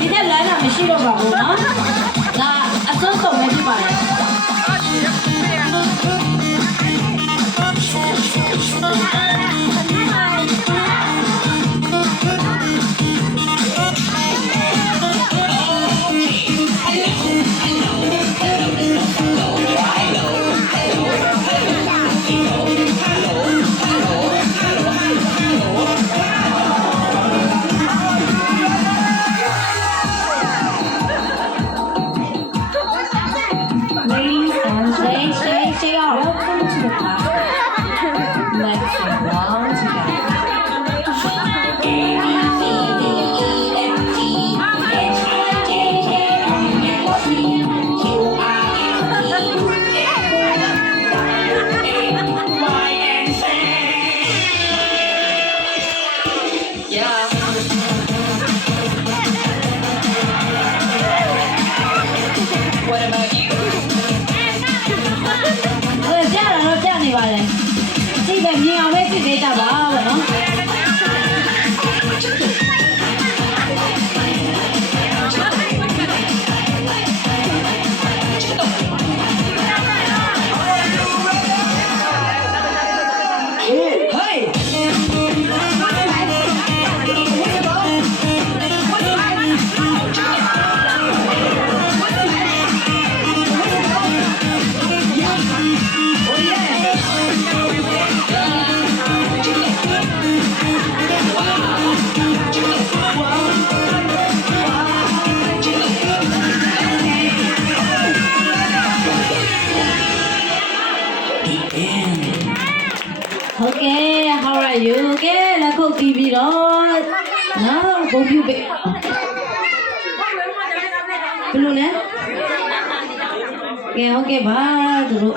ဒီတက်လမ်းတာမရှိတော့ပါဘူးနော်ဒါအစွန်းဆုံးပဲဖြစ်ပါတယ်ဒီပဲမြင်အောင်ပဲကြည့်နေကြပါဘောနော်ဟုတ်ကဲ့ how are you ကဲလက်ခုပ်တီးပြီးတော့နော်ဘုံပြူပဲဘယ်လိုလဲကဲဟုတ်ကဲ့ပါသူတို့